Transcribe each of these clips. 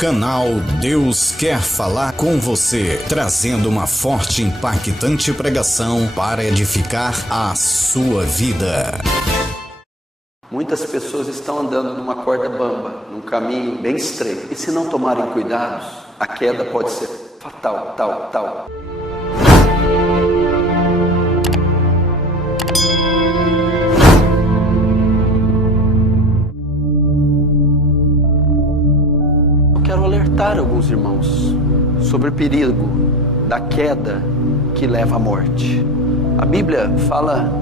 Canal Deus Quer Falar com você, trazendo uma forte e impactante pregação para edificar a sua vida. Muitas pessoas estão andando numa corda bamba, num caminho bem estreito. E se não tomarem cuidados, a queda pode ser fatal, tal. Eu quero alertar alguns irmãos sobre o perigo da queda que leva à morte. A Bíblia fala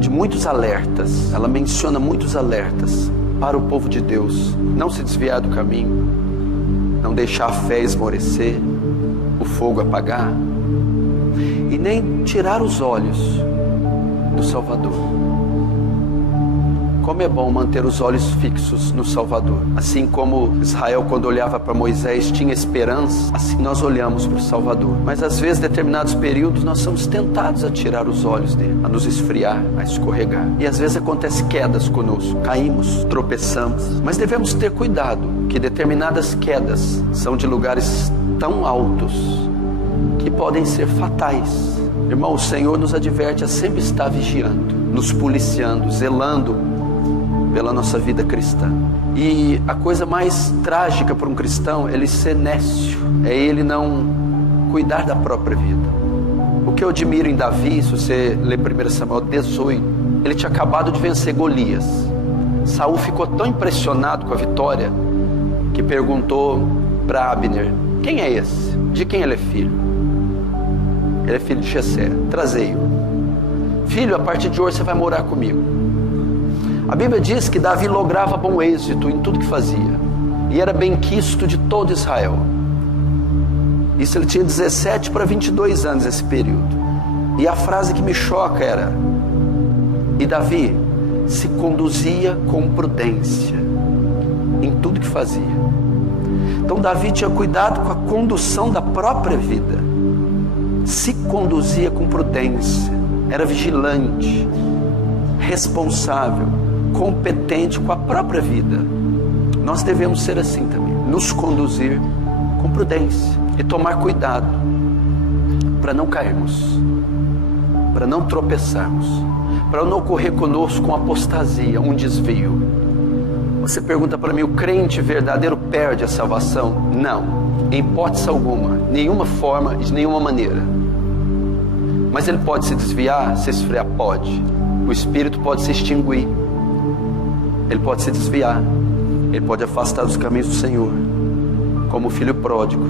de muitos alertas, ela menciona muitos alertas para o povo de Deus: não se desviar do caminho, não deixar a fé esmorecer, o fogo apagar, e nem tirar os olhos do Salvador. Como é bom manter os olhos fixos no Salvador. Assim como Israel, quando olhava para Moisés, tinha esperança, assim nós olhamos para o Salvador. Mas às vezes, em determinados períodos, nós somos tentados a tirar os olhos dele, a nos esfriar, a escorregar. E às vezes acontecem quedas conosco, caímos, tropeçamos. Mas devemos ter cuidado, que determinadas quedas são de lugares tão altos que podem ser fatais. Irmão, o Senhor nos adverte a sempre estar vigiando, nos policiando, zelando pela nossa vida cristã. E a coisa mais trágica para um cristão é ele ser nécio, é ele não cuidar da própria vida. O que eu admiro em Davi, se você ler 1 Samuel 18, ele tinha acabado de vencer Golias. Saul ficou tão impressionado com a vitória que perguntou para Abner: quem é esse? De quem ele é filho? Ele é filho de Jessé. Trazei-o. Filho, a partir de hoje você vai morar comigo. A Bíblia diz que Davi lograva bom êxito em tudo que fazia, e era benquisto de todo Israel. Isso, ele tinha 17 para 22 anos nesse período. E a frase que me choca era: e Davi se conduzia com prudência em tudo que fazia. Então Davi tinha cuidado com a condução da própria vida, se conduzia com prudência, era vigilante, responsável, competente com a própria vida. Nós devemos ser assim também, nos conduzir com prudência e tomar cuidado para não cairmos, para não tropeçarmos, para não ocorrer conosco uma apostasia, um desvio. Você pergunta para mim: o crente verdadeiro perde a salvação? Não, em hipótese alguma, nenhuma forma e de nenhuma maneira. Mas ele pode se desviar, se esfriar? Pode. O espírito pode se extinguir, ele pode se desviar, ele pode afastar dos caminhos do Senhor, como o filho pródigo,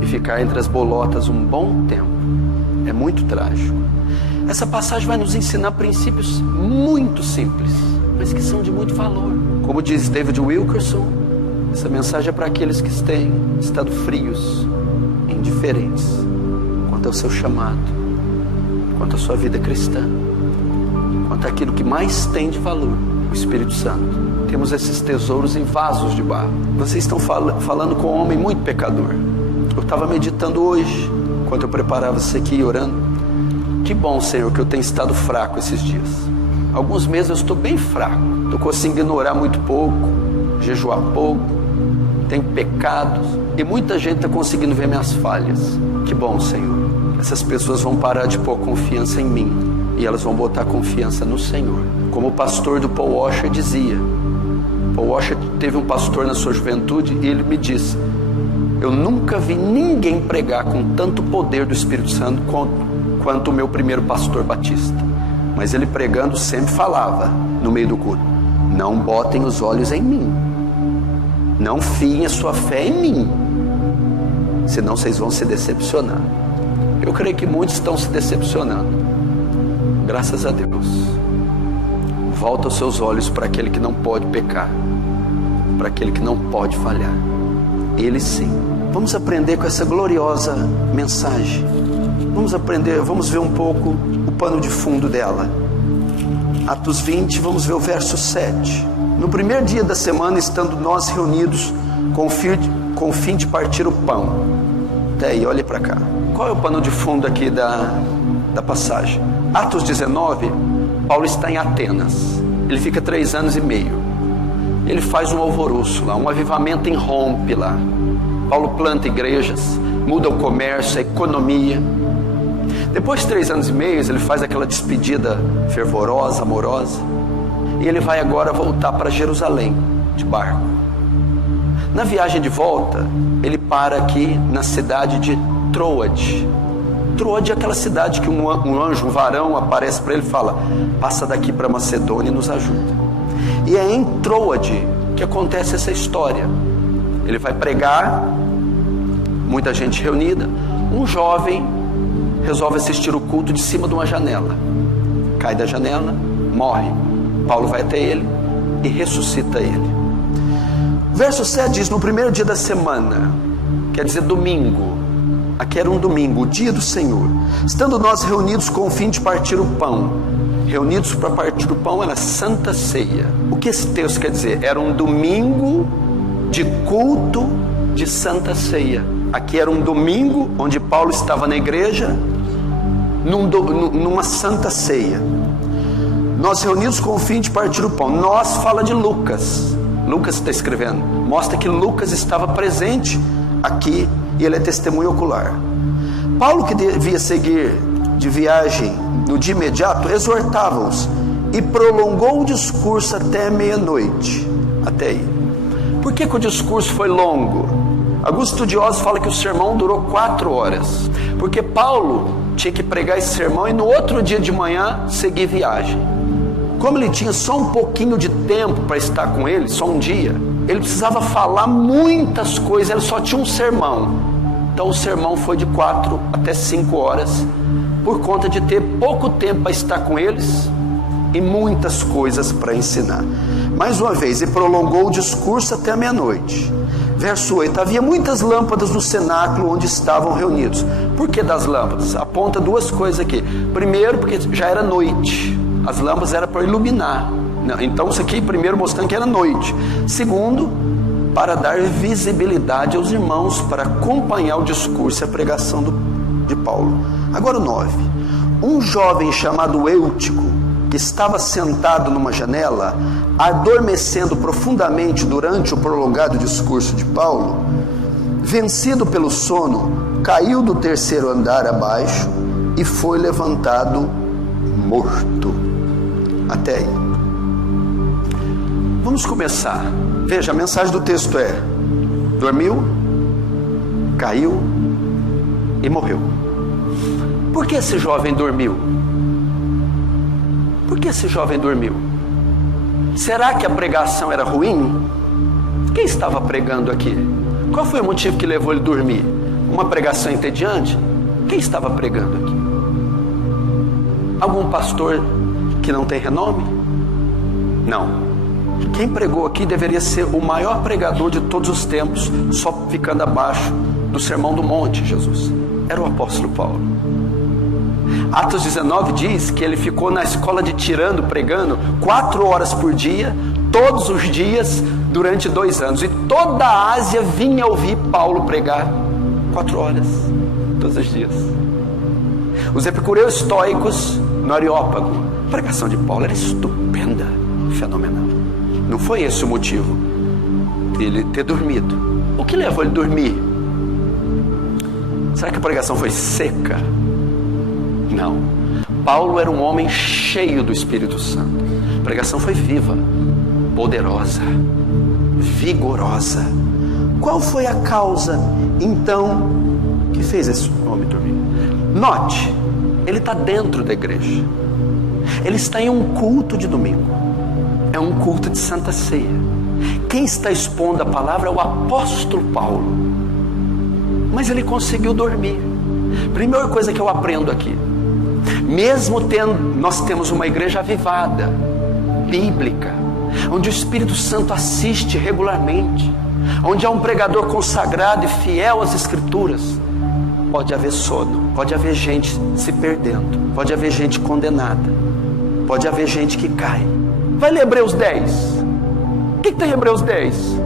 e ficar entre as bolotas um bom tempo. É muito trágico. Essa passagem vai nos ensinar princípios muito simples, mas que são de muito valor. Como diz David Wilkerson, essa mensagem é para aqueles que têm estado frios, indiferentes quanto ao seu chamado, quanto à sua vida cristã, quanto àquilo que mais tem de valor, o Espírito Santo. Temos esses tesouros em vasos de barro. Vocês estão falando com um homem muito pecador. Eu estava meditando hoje, enquanto eu preparava isso aqui, orando. Que bom, Senhor, que eu tenho estado fraco esses dias. Alguns meses eu estou bem fraco. Estou conseguindo orar muito pouco, jejuar pouco, tenho pecados, e muita gente está conseguindo ver minhas falhas. Que bom, Senhor. Essas pessoas vão parar de pôr confiança em mim, e elas vão botar confiança no Senhor. Como o pastor do Paul Washer dizia. Paul Washer teve um pastor na sua juventude, e ele me disse: eu nunca vi ninguém pregar com tanto poder do Espírito Santo quanto o meu primeiro pastor batista. Mas ele pregando sempre falava no meio do culto: não botem os olhos em mim, não fiem a sua fé em mim, senão vocês vão se decepcionar. Eu creio que muitos estão se decepcionando. Graças a Deus. Volta os seus olhos para aquele que não pode pecar, para aquele que não pode falhar. Ele sim. Vamos aprender com essa gloriosa mensagem. Vamos ver um pouco o pano de fundo dela. Atos 20, vamos ver o verso 7. No primeiro dia da semana, estando nós reunidos com o fim de partir o pão. Até aí, olhe para cá. Qual é o pano de fundo aqui da passagem? Atos 19, Paulo está em Atenas. Ele fica 3 anos e meio. ele faz um alvoroço lá, um avivamento irrompe lá. Paulo planta igrejas, muda o comércio, a economia. Depois de 3 anos e meio, ele faz aquela despedida fervorosa, amorosa, e ele vai agora voltar para Jerusalém, de barco. Na viagem de volta, ele para aqui na cidade de Troade. Troade é aquela cidade que um anjo, um varão, aparece para ele e fala: passa daqui para Macedônia e nos ajuda. E é em Troade que acontece essa história. Ele vai pregar, muita gente reunida. Um jovem resolve assistir o culto de cima de uma janela. Cai da janela, morre. Paulo vai até ele e ressuscita ele. Verso 7 diz: no primeiro dia da semana, quer dizer domingo. Aqui era um domingo, o dia do Senhor. Estando nós reunidos com o fim de partir o pão. Reunidos para partir o pão era Santa Ceia. O que esse texto quer dizer? Era um domingo de culto de Santa Ceia. Aqui era um domingo onde Paulo estava na igreja, numa Santa Ceia. Nós reunidos com o fim de partir o pão. Nós fala de Lucas. Lucas está escrevendo. Mostra que Lucas estava presente aqui e ele é testemunho ocular. Paulo, que devia seguir de viagem no dia imediato, exortava-os e prolongou o discurso até meia-noite. Até aí. Por que o discurso foi longo? Alguns estudiosos falam que o sermão durou 4 horas. Porque Paulo tinha que pregar esse sermão e no outro dia de manhã seguir viagem. Como ele tinha só um pouquinho de tempo para estar com ele, só um dia, ele precisava falar muitas coisas, ele só tinha um sermão. Então o sermão foi de 4 até 5 horas, por conta de ter pouco tempo para estar com eles e muitas coisas para ensinar. Mais uma vez, ele prolongou o discurso até a meia-noite. Verso 8: havia muitas lâmpadas no cenáculo onde estavam reunidos. Por que das lâmpadas? Aponta 2 coisas aqui. Primeiro, porque já era noite. As lâmpadas eram para iluminar. Então isso aqui primeiro mostrando que era noite. Segundo, para dar visibilidade aos irmãos, para acompanhar o discurso e a pregação de Paulo. Agora o 9. Um jovem chamado Eutico, que estava sentado numa janela, adormecendo profundamente durante o prolongado discurso de Paulo, vencido pelo sono, caiu do 3º andar abaixo e foi levantado morto. Até aí. Vamos começar. Veja, a mensagem do texto é: dormiu, caiu e morreu. Por que esse jovem dormiu? Por que esse jovem dormiu? Será que a pregação era ruim? Quem estava pregando aqui? Qual foi o motivo que levou ele a dormir? Uma pregação entediante? Quem estava pregando aqui? Algum pastor que não tem renome? Não. Quem pregou aqui deveria ser o maior pregador de todos os tempos, só ficando abaixo do Sermão do Monte, Jesus. Era o apóstolo Paulo. Atos 19 diz que ele ficou na escola de Tirano pregando 4 horas por dia, todos os dias, durante 2 anos. E toda a Ásia vinha ouvir Paulo pregar 4 horas, todos os dias. Os epicureus estoicos no Areópago, a pregação de Paulo era estupenda, fenomenal. Não foi esse o motivo de ele ter dormido. O que levou ele a dormir? Será que a pregação foi seca? Não. Paulo era um homem cheio do Espírito Santo. A pregação foi viva, poderosa, vigorosa. Qual foi a causa, então, que fez esse homem dormir? Note, ele está dentro da igreja. Ele está em um culto de domingo. É um culto de Santa Ceia. Quem está expondo a palavra é o apóstolo Paulo. Mas ele conseguiu dormir. Primeira coisa que eu aprendo aqui: mesmo nós temos uma igreja avivada, bíblica, onde o Espírito Santo assiste regularmente, onde há um pregador consagrado e fiel às Escrituras, pode haver sono, pode haver gente se perdendo, pode haver gente condenada, pode haver gente que cai. Vai ler Hebreus 10. O que tem em Hebreus 10?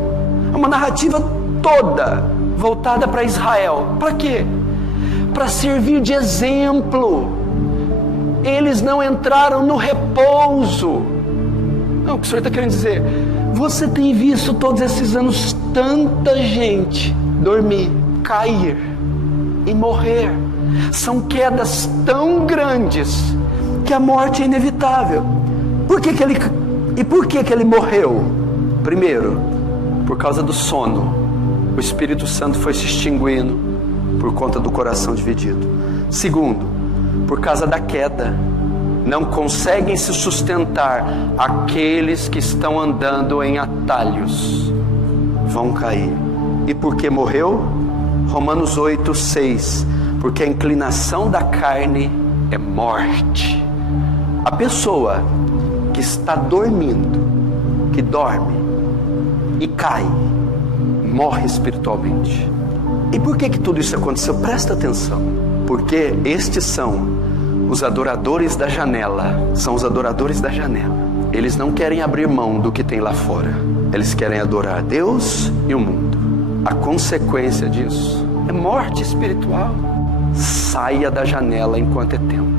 É uma narrativa toda voltada para Israel. Para quê? Para servir de exemplo. Eles não entraram no repouso. Não, o que o senhor está querendo dizer? Você tem visto todos esses anos tanta gente dormir, cair e morrer. São quedas tão grandes que a morte é inevitável. Por que ele morreu? Primeiro, por causa do sono. O Espírito Santo foi se extinguindo por conta do coração dividido. Segundo, por causa da queda. Não conseguem se sustentar. Aqueles que estão andando em atalhos vão cair. E por que morreu? Romanos 8:6. Porque a inclinação da carne é morte. A pessoa que está dormindo, que dorme e cai, morre espiritualmente. E por que tudo isso aconteceu? Presta atenção. Porque estes são os adoradores da janela. São os adoradores da janela. Eles não querem abrir mão do que tem lá fora. Eles querem adorar Deus e o mundo. A consequência disso é morte espiritual. Saia da janela enquanto é tempo.